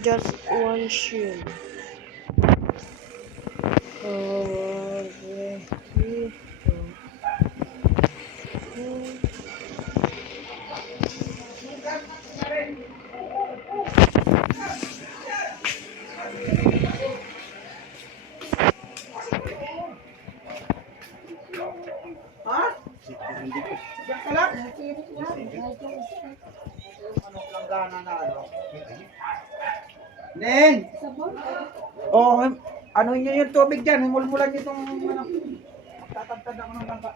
Just one shield. Ha? Diyan ka lang? Ano langgana na ano? Nen! Oh, ano nyo yung tubig dyan? Himulmulan nyo itong ano. Magtatagtad ako ng langga.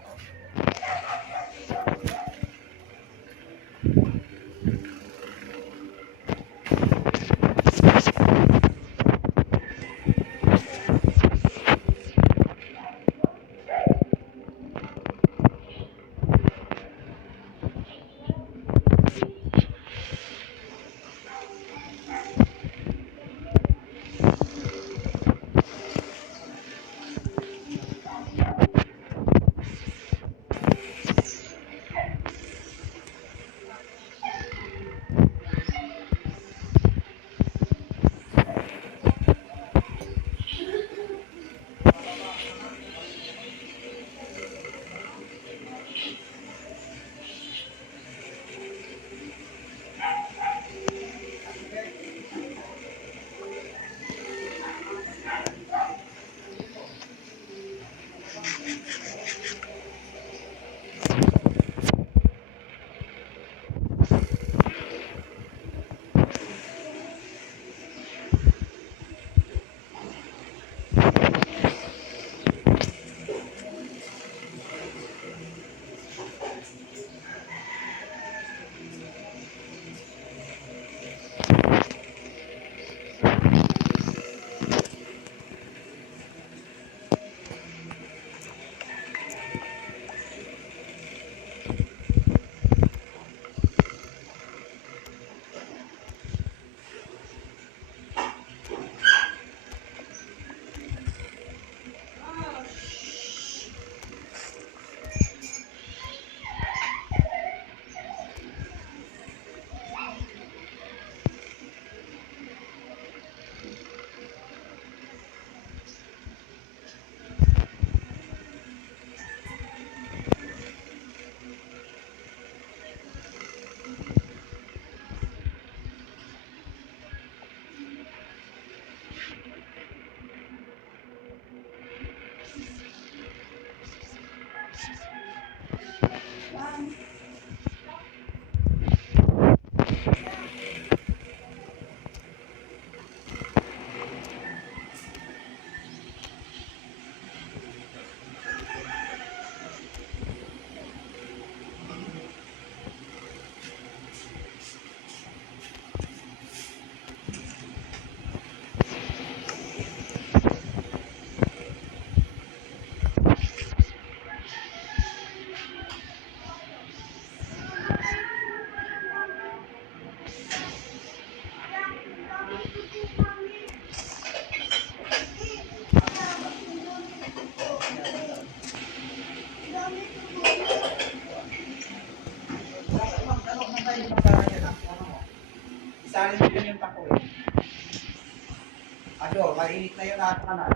Isalin mo yun yung tako eh. Ado, mainit na yun at kanan.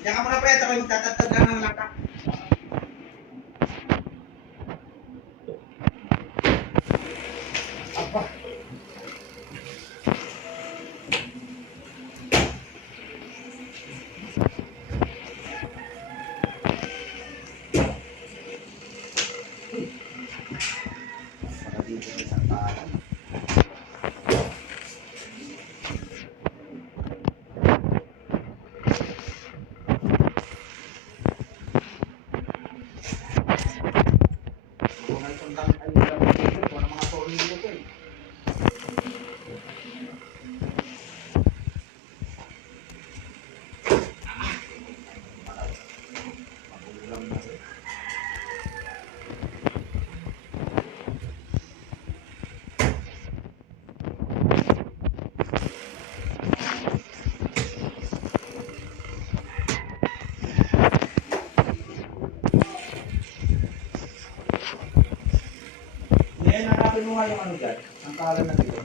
Diyan ka muna pre, ako yung tatatad lang ng langka. Aba. Dito sa talan. nga yung ano dyan? Ang kahalan na dito.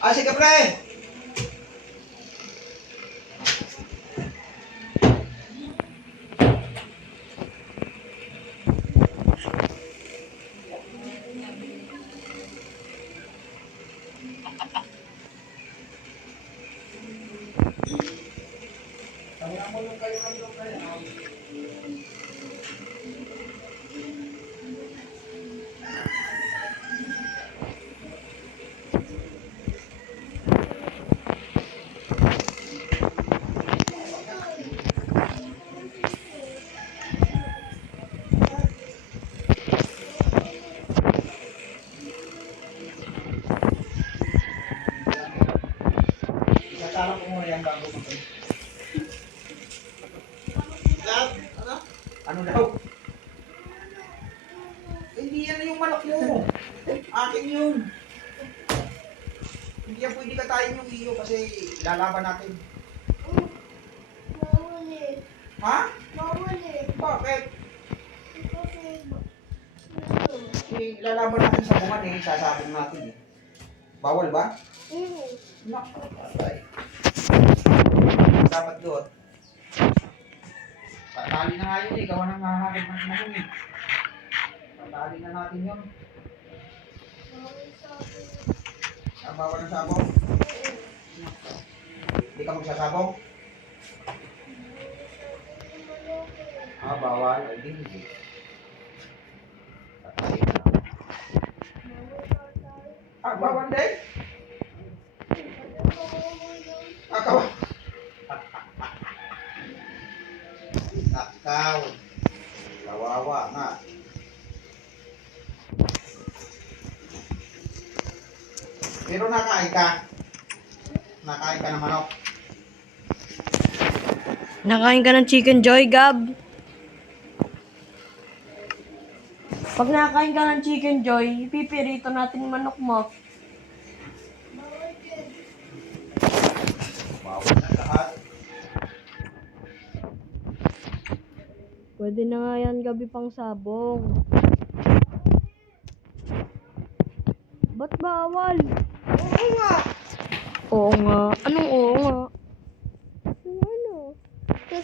Ah, sige pre! Tangan mo yung kayo ng loob kayo. Isasarap ko muna yan bago mag- Ano? Ano daw? Hindi yan yung manok mo. Akin yun. Hindi yan pwede katayin yung iyo kasi lalaban natin. Bawal eh. Ha? Bawal eh. Bakit? Kasi, Lalaban natin sa bungan eh. Sasabong natin eh. Bawal ba? Naku, patay. Dapat doon. Patali na nga yun eh. Gawa ng hahanap ng manong eh. Patali na natin yun. Ah, bawal ng sabong. Hindi ka magsasabong? Ah, bawal. Ay, hindi. Patay na. Ah, bawal din? Ah, kawa. Nakaw. Kawawa nga. Pero nakain ka. Nakain ka ng manok. Nakain ka ng Chicken Joy, Gab? Pag nakain ka ng Chicken Joy, ipipirito natin yung manok mo. Bawal na lahat. Pwede na nga yan gabi pang sabong. Ba't bawal? Oo nga. Oo nga. Anong oo nga? Yung ano?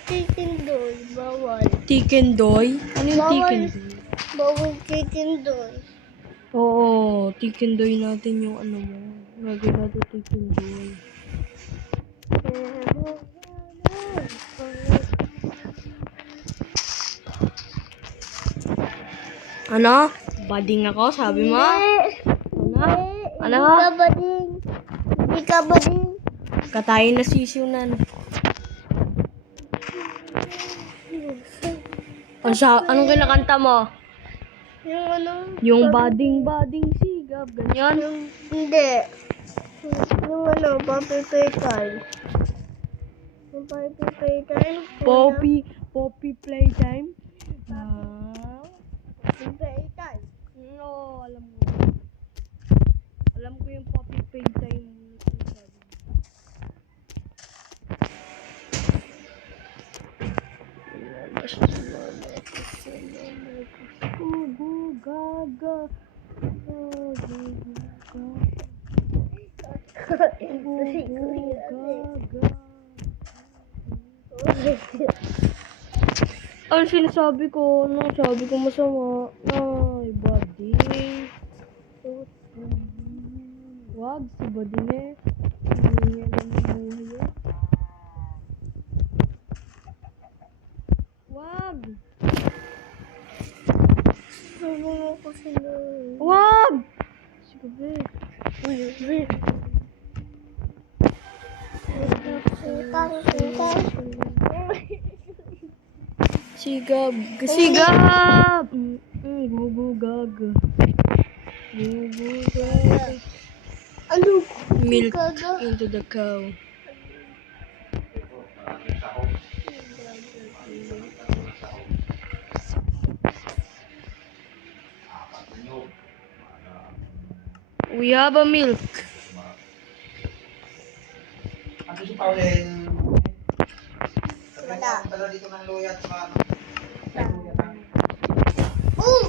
Chicken doy. Bawal. Chicken Doy? Ano yung Bawal. Chicken Doy? Bawal chicken doy. Oo, Chicken Doy natin yung ano mo. Lagyan natin Chicken Doy. Ano? Bading ako, sabi mo? Ano? Ano? Hindi ka ba din? Hindi ka ba din? Katayin na sisiunan. Anong kinakanta mo? Yung ano? Yung bading sigab, ganyan. Yung, hindi. Yung ano, Poppy Playtime. Yung Poppy Playtime. Poppy Playtime. Poppy Playtime. No, alam mo. Alam ko yung Poppy Playtime. Gugu gaga. Gugu gaga. Ano sinasabi ko? Ano sabi ko masama? Ay, buddy. Wag, si buddy na eh. Hindi niya alam ang buhay eh. Wag! Sabi mo kasi na. Wag! Sigab. Sigab! Gugugag. Gugugag. Ano? Milk Gaga. into the cow. We have a milk. Ano si Pauline? Wala. Dala dito ng luya at saka Oh!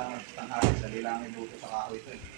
ang tanghali, dali lang may buto sa kahoy ito eh.